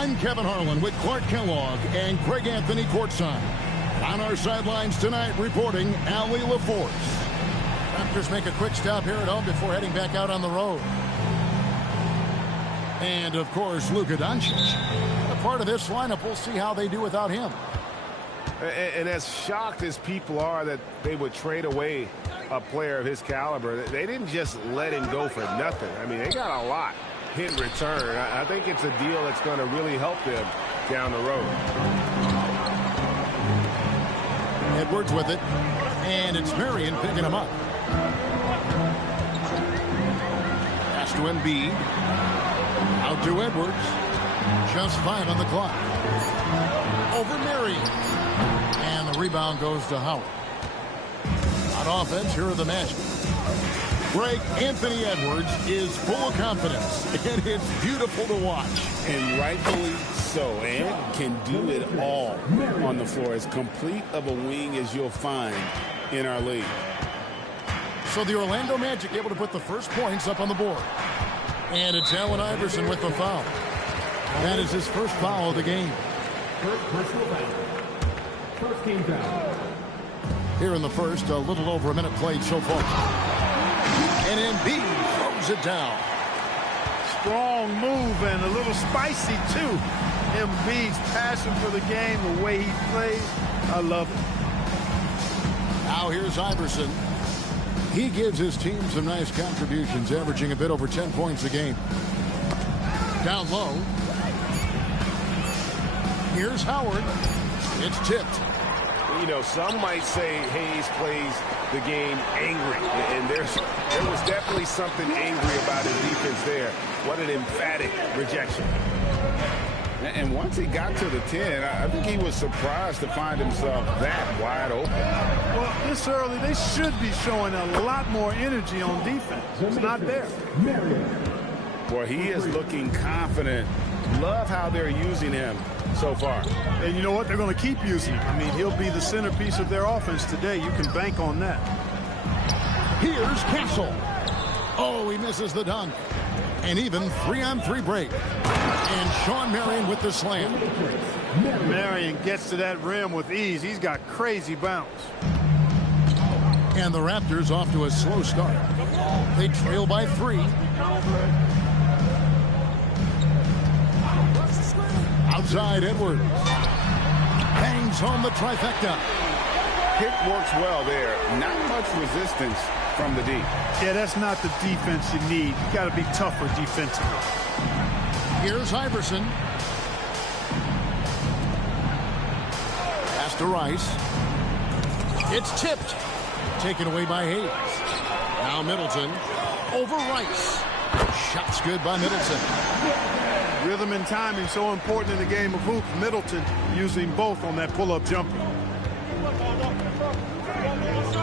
I'm Kevin Harlan with Clark Kellogg and Craig Anthony courtside. On our sidelines tonight, reporting Allie LaForce. Raptors make a quick stop here at home before heading back out on the road. And, of course, Luka Doncic. A part of this lineup, we'll see how they do without him. And as shocked as people are that they would trade away a player of his caliber, they didn't just let him go for nothing. I mean, they got a lot in return. I think it's a deal that's going to really help them down the road. Edwards with it, and it's Marion picking him up. Pass to Embiid. Out to Edwards. Just 5 on the clock. Over Marion. And the rebound goes to Howard. On offense, here are the Magic. Greg, Anthony Edwards is full of confidence, and it's beautiful to watch. And rightfully so, and can do it all on the floor. As complete of a wing as you'll find in our league. So the Orlando Magic able to put the first points up on the board. And it's Allen Iverson with the foul. That is his first foul of the game. First team foul. Here in the first, a little over a minute played so far. And Embiid throws it down. Strong move and a little spicy, too. Embiid's passion for the game, the way he plays, I love it. Now here's Iverson. He gives his team some nice contributions, averaging a bit over 10 points a game. Down low. Here's Howard. It's tipped. You know, some might say Hayes plays the game angry, and there was definitely something angry about his defense there. What an emphatic rejection. And once he got to the 10, I think he was surprised to find himself that wide open. Well, this early, they should be showing a lot more energy on defense. It's not there. Boy, he is looking confident. Love how they're using him so far. And you know what? They're going to keep using him. I mean, he'll be the centerpiece of their offense today. You can bank on that. Here's Castle. Oh, he misses the dunk. And even 3-on-3 break. And Shawn Marion with the slam. Marion gets to that rim with ease. He's got crazy bounce. And the Raptors off to a slow start. They trail by 3. Outside Edwards. Bangs home the trifecta. Pick works well there. Not much resistance from the D. Yeah, that's not the defense you need. You got to be tougher defensively. Here's Iverson. Pass to Rice. It's tipped. Taken away by Hayes. Now Middleton. Over Rice. Shot's good by Middleton. Rhythm and timing so important in the game of hoops. Middleton using both on that pull-up jumper.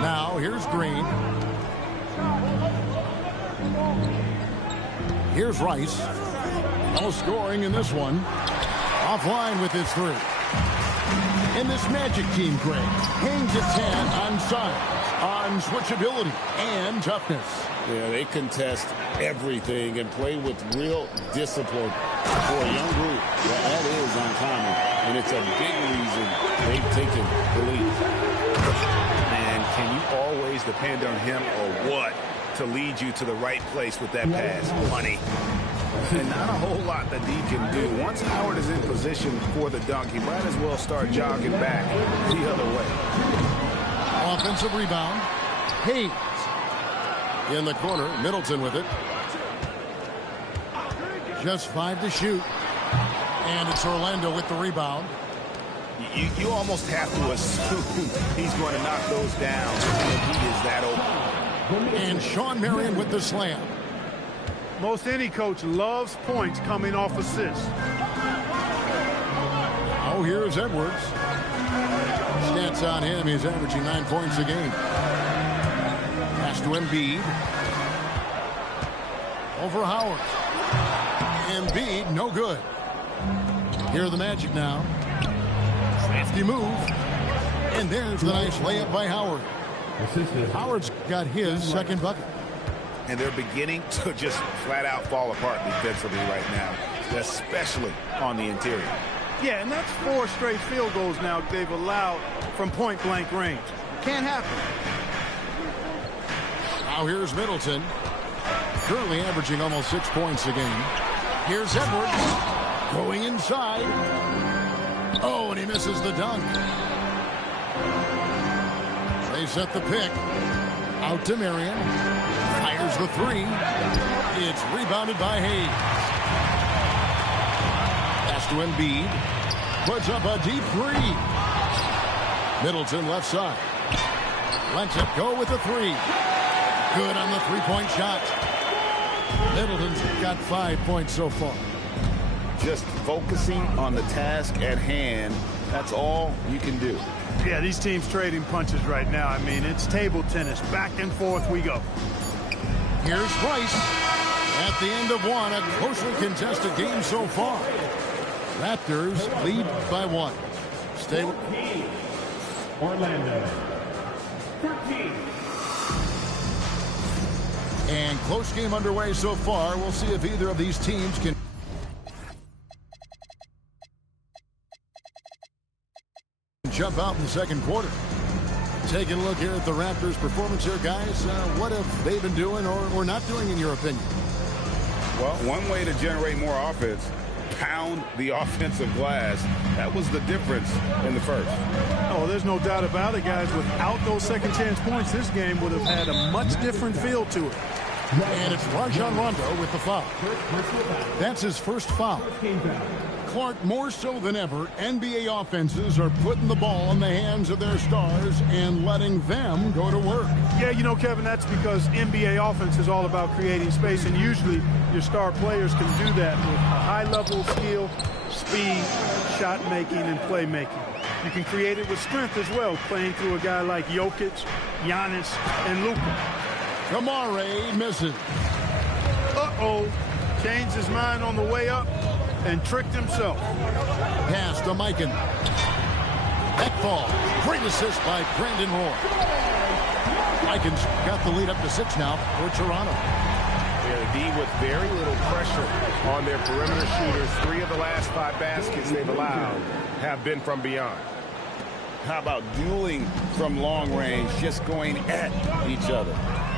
Now here's Green. Here's Rice. No scoring in this one. Offline with his 3. And this Magic team, Greg, hangs its hat on size, on switchability, and toughness. Yeah, they contest everything and play with real discipline for a young group. That is uncommon, and it's a big reason they've taken the lead. And can you always depend on him or what to lead you to the right place with that pass? Money. And not a whole lot that D can do. Once Howard is in position for the dunk, he might as well start jogging back the other way. Offensive rebound. Hayes. In the corner, Middleton with it. Just 5 to shoot. And it's Orlando with the rebound. You almost have to assume he's going to knock those down if he is that open. And Shawn Marion with the slam. Most any coach loves points coming off assists. Oh, here's Edwards. Stats on him, he's averaging 9 points a game. Pass to Embiid. Over Howard. Embiid, no good. Here are the Magic now. Crafty move. And there's the nice layup by Howard. Howard's got his second bucket. And they're beginning to just flat out fall apart defensively right now. especially on the interior. Yeah, and that's 4 straight field goals now they've allowed from point-blank range. Can't happen. Now here's Middleton. Currently averaging almost 6 points a game. Here's Edwards. Going inside. Oh, and he misses the dunk. They set the pick. Out to Marion. Fires the 3. It's rebounded by Hayes. Pass to Embiid. Puts up a deep 3. Middleton left side. Lets it go with the 3. Good on the 3-point shot. Middleton's got 5 points so far. Just focusing on the task at hand, that's all you can do. Yeah, these teams trading punches right now. I mean, it's table tennis. Back and forth we go. Here's Rice. At the end of one, a closely contested game so far. Raptors lead by 1. Stay with Orlando. 13. And close game underway so far. We'll see if either of these teams can jump out in the second quarter. Taking a look here at the Raptors' performance here, guys. What have they been doing or not doing, in your opinion? Well, one way to generate more offense, pound the offensive glass. That was the difference in the first. Oh, there's no doubt about it, guys. Without those second chance points, this game would have had a much different feel to it. And it's Rajon Rondo with the foul. That's his first foul. Clark, more so than ever, NBA offenses are putting the ball in the hands of their stars and letting them go to work. Yeah, you know, Kevin, that's because NBA offense is all about creating space, and usually your star players can do that with a high level of skill, speed, shot making, and playmaking. You can create it with strength as well, playing through a guy like Jokic, Giannis, and Luka. Kamare misses. Uh-oh. Changed his mind on the way up and tricked himself. Pass to Mikan. Ekfall. Great assist by Brandon Roy. Mikan's got the lead up to 6 now for Toronto. They're D with very little pressure on their perimeter shooters. 3 of the last 5 baskets they've allowed have been from beyond. How about dueling from long range, just going at each other?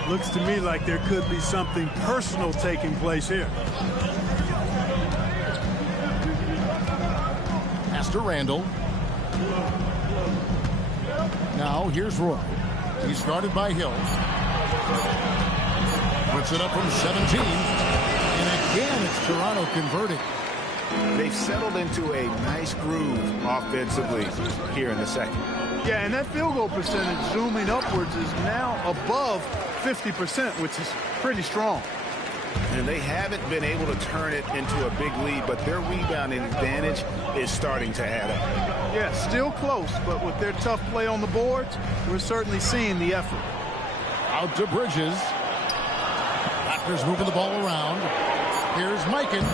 Looks to me like there could be something personal taking place here. Pass to Randall. Now here's Roy. He's guarded by Hill. Puts it up from 17. And again, it's Toronto converting. They've settled into a nice groove offensively here in the second. Yeah, and that field goal percentage zooming upwards is now above 50%, which is pretty strong. And they haven't been able to turn it into a big lead, but their rebounding advantage is starting to add up. Yeah, still close, but with their tough play on the boards, we're certainly seeing the effort. Out to Bridges. Raptors moving the ball around. Here's Mikan.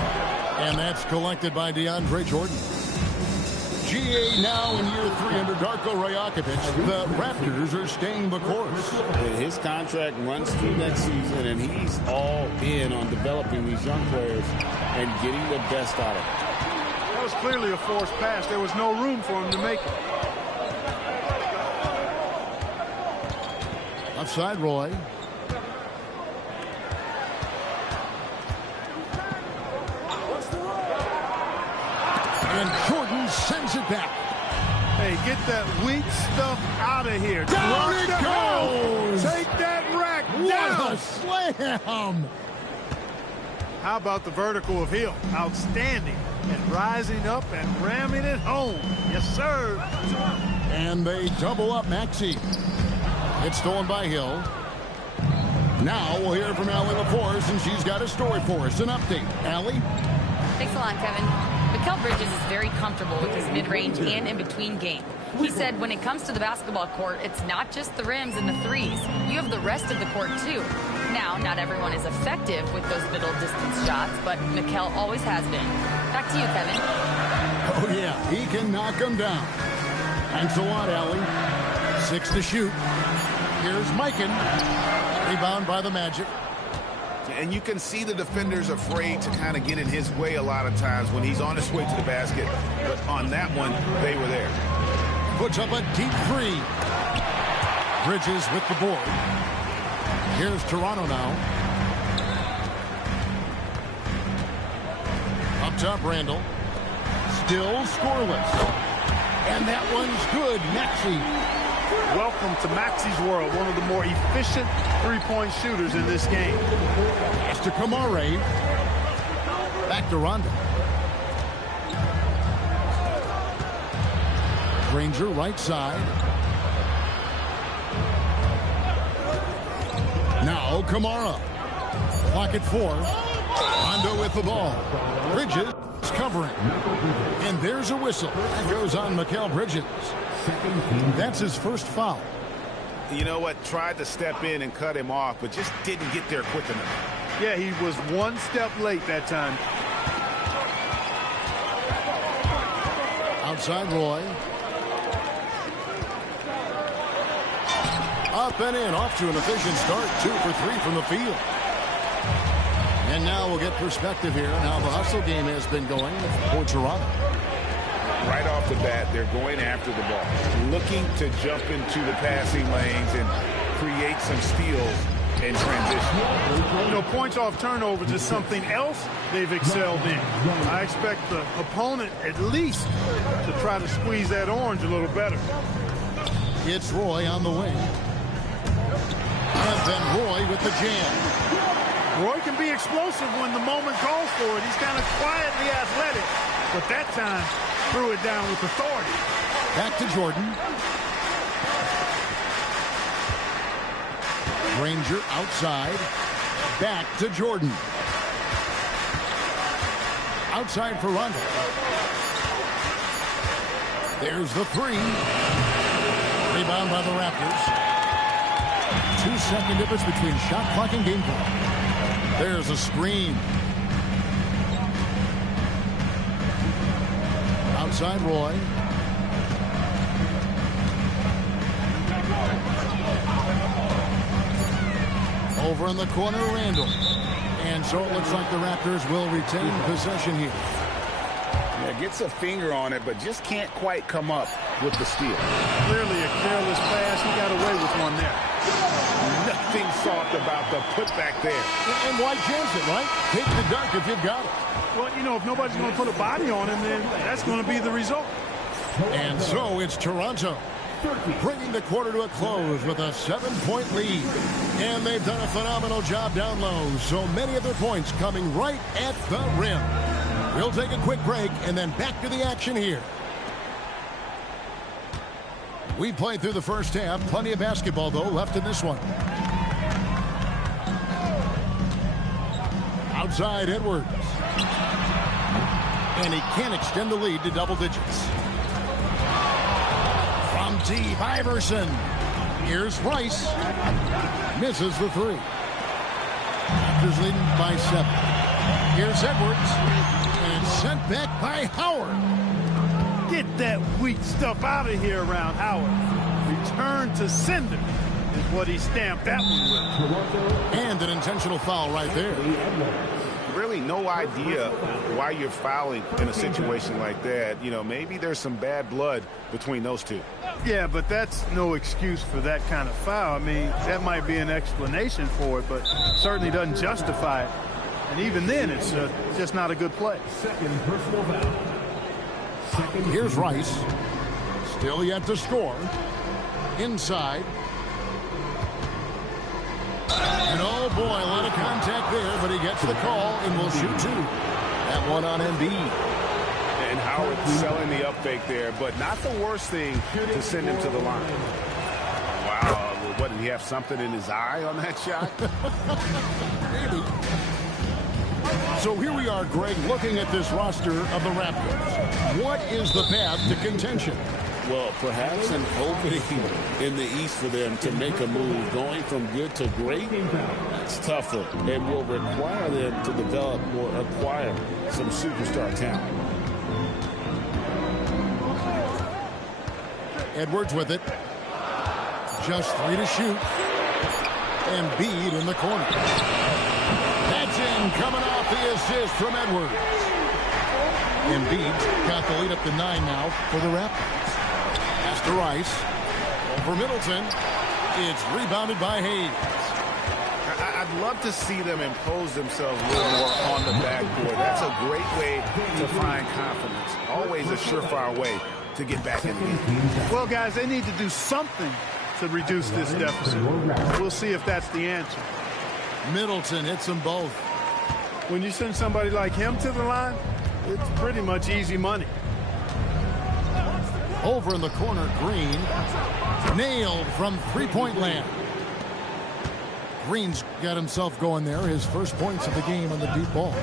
And that's collected by DeAndre Jordan. GA now in year 3 under Darko Rajakovic. The Raptors are staying the course. His contract runs through next season, and he's all in on developing these young players and getting the best out of them. That was clearly a forced pass. There was no room for him to make it. Left side, Roy. And Jordan sends it back. Hey, get that weak stuff out of here. Down it goes! Take that rack What down! a slam! How about the vertical of Hill? Outstanding. And rising up and ramming it home. Yes, sir. And they double up Maxey. It's stolen by Hill. Now we'll hear from Allie LaForce, and she's got a story for us. An update. Allie? Thanks a lot, Kevin. Mikal Bridges is very comfortable with his mid-range and in-between game. He said when it comes to the basketball court, it's not just the rims and the threes. You have the rest of the court, too. Now, not everyone is effective with those middle-distance shots, but Mikal always has been. Back to you, Kevin. Oh, yeah. He can knock them down. Thanks a lot, Allie. 6 to shoot. Here's Mikan. Rebound by the Magic. And you can see the defenders afraid to kind of get in his way a lot of times when he's on his way to the basket. But on that one, they were there. Puts up a deep three. Bridges with the board. Here's Toronto now. Up top, Randall. Still scoreless. And that one's good. Maxey. Welcome to Maxey's world, one of the more efficient three-point shooters in this game. Pass to Kamare. Back to Rondo. Granger right side. Now Kamara. Clock at 4. Rondo with the ball. Bridges covering. And there's a whistle. That goes on Mikal Bridges. That's his first foul. You know what? Tried to step in and cut him off, but just didn't get there quick enough. Yeah, he was one step late that time. Outside Roy. Up and in, off to an efficient start. 2 for 3 from the field. And now we'll get perspective here on how the hustle game has been going for Toronto. Right off the bat, they're going after the ball, looking to jump into the passing lanes and create some steals in transition. You know, points off turnovers is something else they've excelled in. I expect the opponent at least to try to squeeze that orange a little better. It's Roy on the wing. And then Roy with the jam. Roy can be explosive when the moment calls for it. He's kind of quietly athletic, but that time threw it down with authority. Back to Jordan. Granger outside. Back to Jordan. Outside for Rondo. There's the 3. Rebound by the Raptors. 2-second difference between shot clock and game clock. There's a screen. Outside Roy. Over in the corner, Randall. And so it looks like the Raptors will retain possession here. Yeah, gets a finger on it, but just can't quite come up with the steal. Clearly a careless pass. He got away with one there. Nothing soft about the putback there. And why chance it, right? Take the dunk if you've got it. Well, you know, if nobody's going to put a body on him, then that's going to be the result. And so it's Toronto bringing the quarter to a close with a 7-point lead. And they've done a phenomenal job down low. So many of their points coming right at the rim. We'll take a quick break and then back to the action here. We played through the first half. Plenty of basketball, though, left in this one. Outside Edwards. And he can extend the lead to double digits. From deep, Iverson. Here's Rice. Misses the 3. Raptors leading by 7. Here's Edwards. And sent back by Howard. Get that weak stuff out of here around Howard. Return to sender is what he stamped that one with. And an intentional foul right there. Really no idea why you're fouling in a situation like that. You know, maybe there's some bad blood between those two. Yeah, but that's no excuse for that kind of foul. I mean, that might be an explanation for it, but certainly doesn't justify it. And even then, it's just not a good play. Second personal foul. Here's Rice. Still yet to score. Inside. And oh boy, a lot of contact there, but he gets the call and will shoot 2. That one on Embiid. And Howard selling the up fake there, but not the worst thing to send him to the line. Wow, what, did he have something in his eye on that shot? Maybe. So here we are, Greg, looking at this roster of the Raptors. What is the path to contention? Well, perhaps an opening in the East for them to make a move. Going from good to great, that's tougher and will require them to develop or acquire some superstar talent. Edwards with it. Just 3 to shoot. Embiid in the corner. coming off the assist from Edwards. Embiid's got the lead up to 9 now for the Raptors. Pass to Rice. Over Middleton. It's rebounded by Hayes. I'd love to see them impose themselves a little more on the backboard. That's a great way to find confidence. Always a surefire way to get back in the game. Well, guys, they need to do something to reduce this deficit. We'll see if that's the answer. Middleton hits them both. When you send somebody like him to the line, it's pretty much easy money. Over in the corner, Green. Nailed from three-point land. Green's got himself going there. His first points of the game on the deep ball.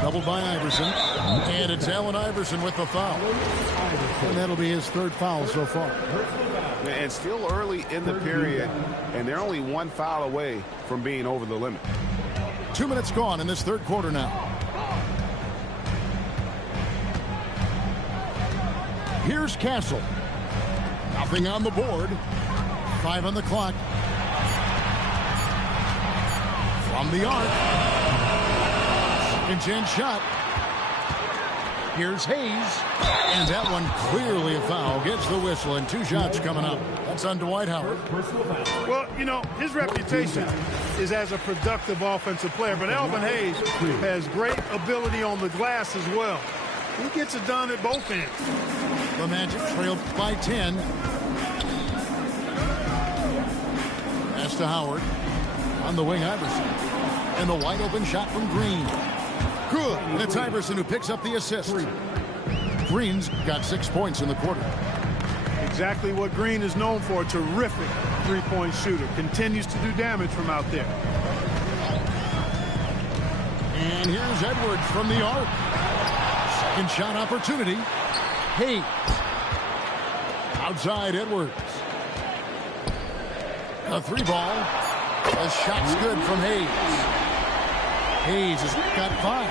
Doubled by Iverson. And it's Allen Iverson with the foul. And that'll be his third foul so far. And still early in the period, and they're only one foul away from being over the limit. 2 minutes gone in this third quarter now. Here's Castle. Nothing on the board. 5 on the clock. From the arc. Second chance shot. Here's Hayes. And that one clearly a foul. Gets the whistle and 2 shots coming up. That's on Dwight Howard. Well, you know, his reputation is as a productive offensive player, but Elvin Hayes has great ability on the glass as well. He gets it done at both ends. The Magic trailed by 10. Pass to Howard. On the wing, Iverson. And the wide open shot from Green. Good. And it's Iverson who picks up the assist. Green's got 6 points in the quarter. Exactly what Green is known for. Terrific three-point shooter. Continues to do damage from out there. And here's Edwards from the arc. Second shot opportunity. Hayes. Outside Edwards. A 3-ball. The shot's good from Hayes. Hayes has got 5.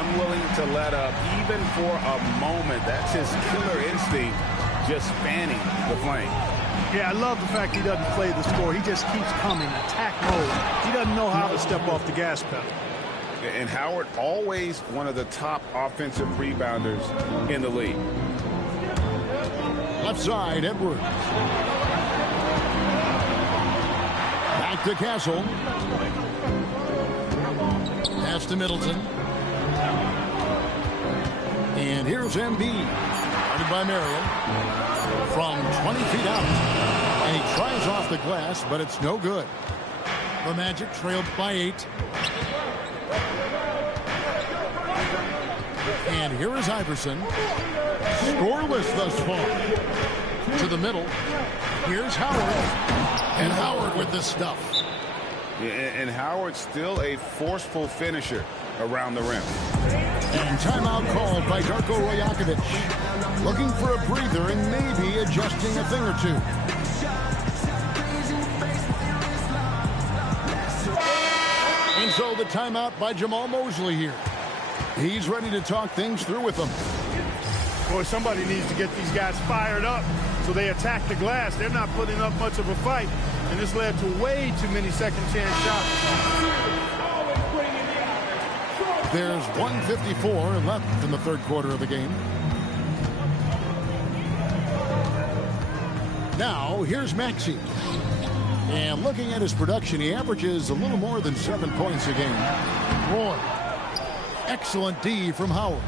Unwilling to let up even for a moment. That's his killer instinct, just fanning the flame. Yeah, I love the fact he doesn't play the score. He just keeps coming, attack mode. He doesn't know how to step off the gas pedal. And Howard, always one of the top offensive rebounders in the league. Left side, Edwards. Back to Castle. Pass to Middleton. And here's Embiid. Guarded by Marion. From 20 feet out. And he tries off the glass, but it's no good. The Magic trailed by 8. And here is Iverson. Scoreless thus far. To the middle. Here's Howard. And Howard with the stuff. Yeah, and Howard's still a forceful finisher around the rim. And timeout called by Darko Rajakovic. Looking for a breather and maybe adjusting a thing or two. And so the timeout by Jamal Mosley here. He's ready to talk things through with them. Boy, somebody needs to get these guys fired up so they attack the glass. They're not putting up much of a fight, and this led to way too many second chance shots. There's 1:54 left in the third quarter of the game. Now, here's Maxey. And looking at his production, he averages a little more than 7 points a game. Roy. Excellent D from Howard.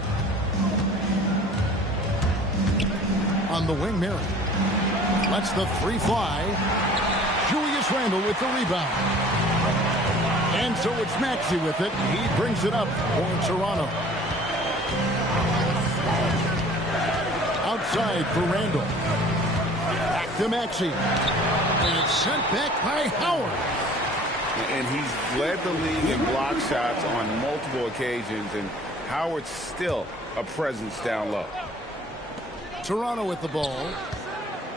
On the wing, Merritt. Lets the 3 fly. Julius Randle with the rebound. And so it's Maxey with it. He brings it up for Toronto. Outside for Randle. Back to Maxey. And it's sent back by Howard. And he's led the league in block shots on multiple occasions, and Howard's still a presence down low. Toronto with the ball.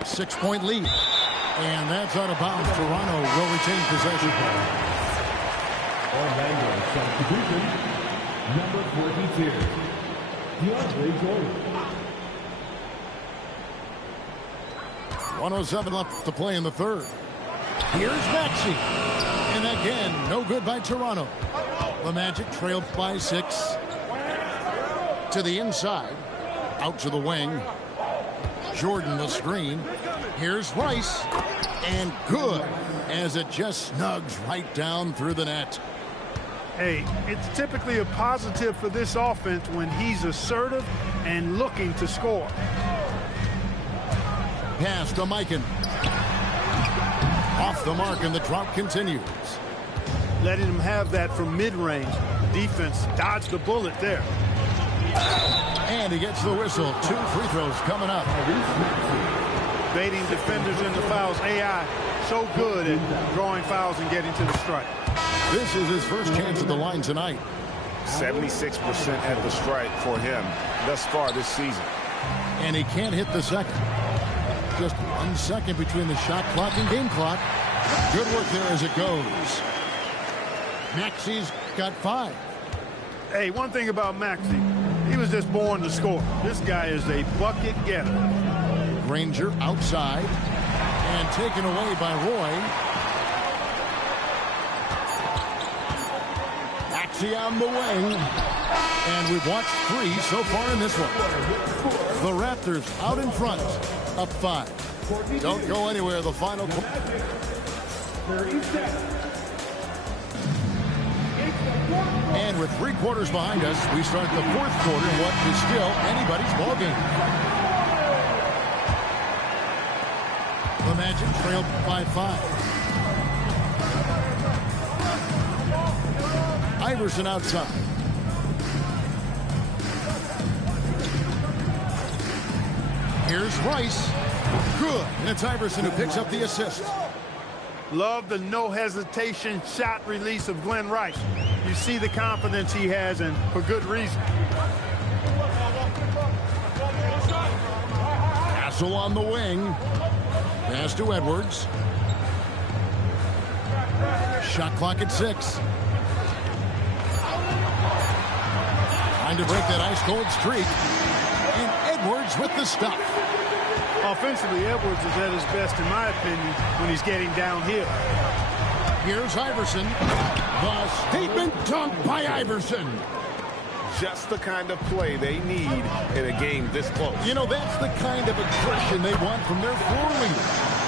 6-point lead. And that's out of bounds. Toronto will retain possession. Orlando substitution, number 42, DeAndre Jordan. 1:07 left to play in the third. Here's Maxey. And again, no good by Toronto. The Magic trailed by 6. To the inside. Out to the wing. Jordan the screen. Here's Rice. And good as it just snugs right down through the net. Hey, it's typically a positive for this offense when he's assertive and looking to score. Pass to Mikan. Off the mark, and the drop continues. Letting him have that from mid-range. Defense dodged the bullet there. And he gets the whistle. 2 free throws coming up. Baiting defenders into fouls. AI so good at drawing fouls and getting to the strike. This is his first chance at the line tonight. 76% at the strike for him thus far this season. And he can't hit the second. Just 1 second between the shot clock and game clock. Good work there as it goes. Maxi's got 5. Hey, one thing about Maxi, he was just born to score. This guy is a bucket getter. Granger outside and taken away by Roy. Maxi on the wing. And we've watched 3 so far in this one. The Raptors out in front, up 5. Don't go anywhere. The final. And with 3 quarters behind us, we start the 4th quarter in what is still anybody's ball game. The Magic trailed by 5. Iverson outside. Here's Rice. Good. And it's Iverson who picks up the assist. Love the no hesitation shot release of Glenn Rice. You see the confidence he has, and for good reason. Castle on the wing. Pass to Edwards. Shot clock at 6. Trying to break that ice-cold streak. And Edwards with the stop. Offensively, Edwards is at his best, in my opinion, when he's getting downhill. Here's Iverson. The statement dunk by Iverson. Just the kind of play they need in a game this close. You know, that's the kind of aggression they want from their floor leader.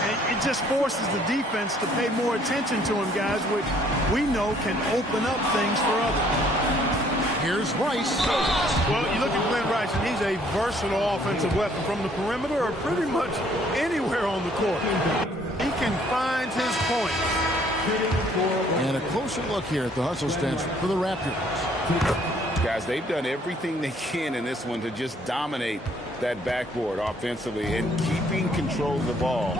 And it just forces the defense to pay more attention to him, guys, which we know can open up things for others. Here's Rice. Well, you look at Glenn Rice, and he's a versatile offensive weapon from the perimeter or pretty much anywhere on the court. He can find his point. And a closer look here at the hustle stance for the Raptors. Guys, they've done everything they can in this one to just dominate that backboard offensively and keeping control of the ball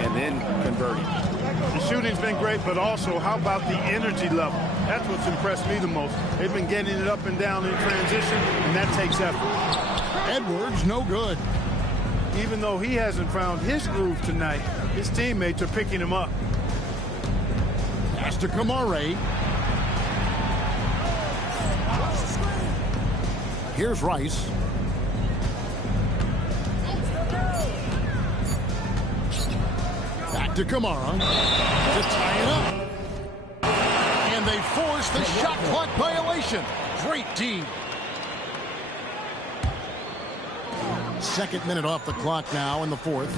and then converting. The shooting's been great, but also how about the energy level? That's what's impressed me the most. They've been getting it up and down in transition, and that takes effort. Edwards, no good. Even though he hasn't found his groove tonight, his teammates are picking him up. Pass to Kamare. Here's Rice. Back to Kamara to tie it up. And they force the shot clock violation. Great D. Second minute off the clock now in the 4th.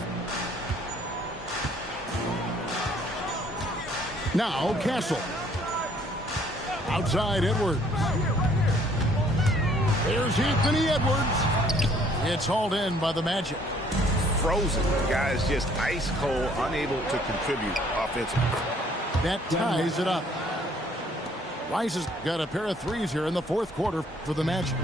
Now Castle. Outside Edwards. There's Anthony Edwards. It's hauled in by the Magic. Frozen. The guy is just ice cold, unable to contribute offensively. That ties it up. Rice has got a pair of threes here in the 4th quarter for the Magic.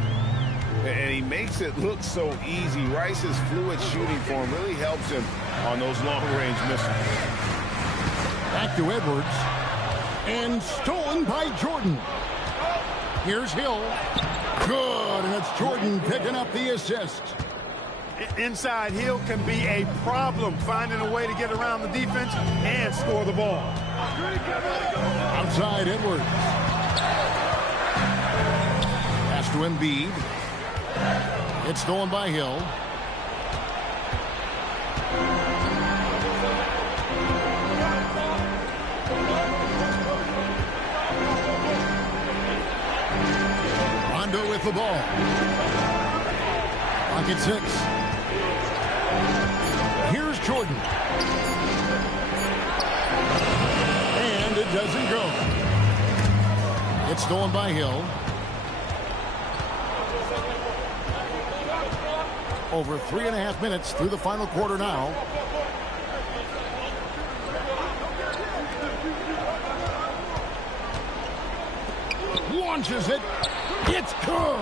And he makes it look so easy. Rice's fluid shooting form really helps him on those long-range missiles. Back to Edwards. And stolen by Jordan. Here's Hill. Good, and it's Jordan picking up the assist. Inside, Hill can be a problem, finding a way to get around the defense and score the ball. Outside Edwards. Pass to Embiid. It's stolen by Hill. with the ball. Pocket 6. Here's Jordan. And it doesn't go. It's stolen by Hill. Over 3.5 minutes through the final quarter now. Launches it. It's good.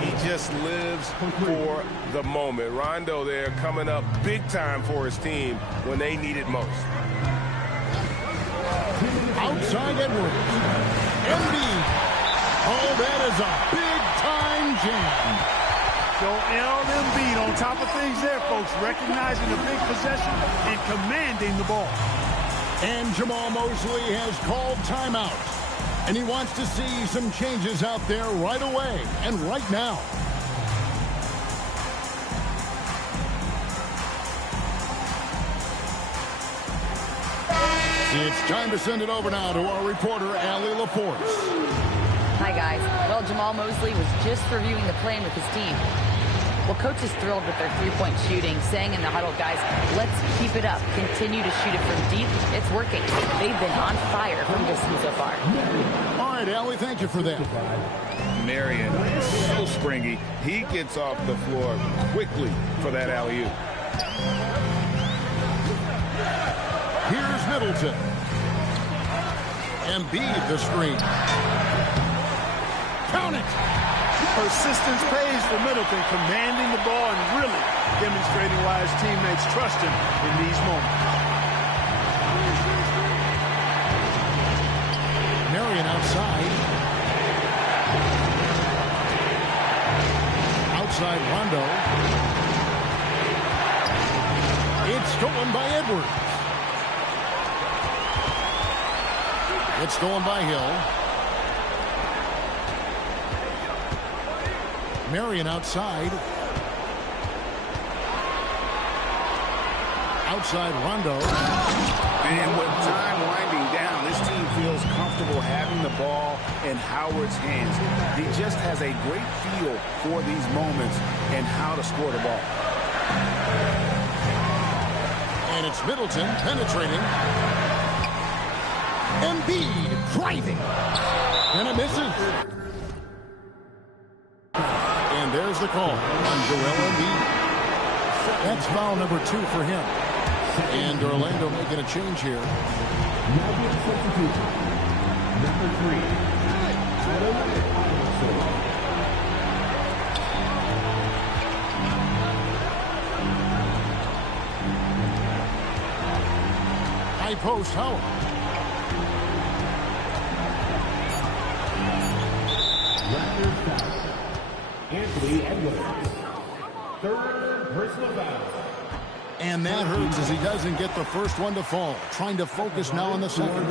He just lives for the moment. Rondo there coming up big time for his team when they need it most. Outside Edwards. Embiid. Oh, that is a big-time jam. Joel Embiid on top of things there, folks. Recognizing the big possession and commanding the ball. And Jamal Mosley has called timeout. And he wants to see some changes out there right away and right now. It's time to send it over now to our reporter, Allie LaForce. Hi, guys. Well, Jamal Mosley was just reviewing the plan with his team. Well, coach is thrilled with their three-point shooting, saying in the huddle, guys, let's keep it up. Continue to shoot it from deep. It's working. They've been on fire from distance so far. All right, Allie, thank you for that. Marion is so springy. He gets off the floor quickly for that alley-oop. Here's Middleton. Embiid the screen. Count it. Persistence pays for Middleton, commanding the ball and really demonstrating why his teammates trust him in these moments. Marion outside. Outside Rondo. It's stolen by Edwards. It's stolen by Hill. Marion outside. Outside Rondo. And with time winding down, this team feels comfortable having the ball in Howard's hands. He just has a great feel for these moments and how to score the ball. And it's Middleton penetrating. Embiid driving. And it misses. And there's the call on Joel Embiid. That's foul number 2 for him. And Orlando making a change here. Now the substitution. Number 3. High post, Howard. Raptors foul. Anthony Edwards. Third personal foul. And that hurts as he doesn't get the first one to fall. Trying to focus now on the second.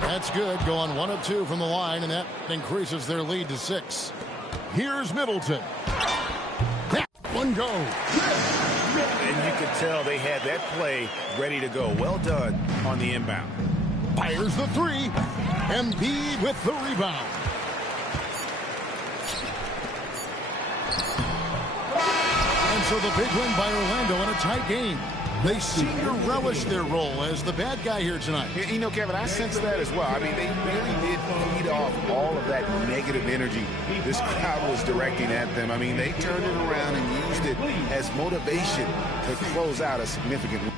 That's good. Going 1 of 2 from the line, and that increases their lead to 6. Here's Middleton. That one goes. And you could tell they had that play ready to go. Well done on the inbound. Fires the 3. Embiid with the rebound. And so the big win by Orlando in a tight game. They seem to relish their role as the bad guy here tonight. You know, Kevin, I sense that as well. I mean, they really did feed off all of that negative energy this crowd was directing at them. I mean, they turned it around and used it as motivation to close out a significant win.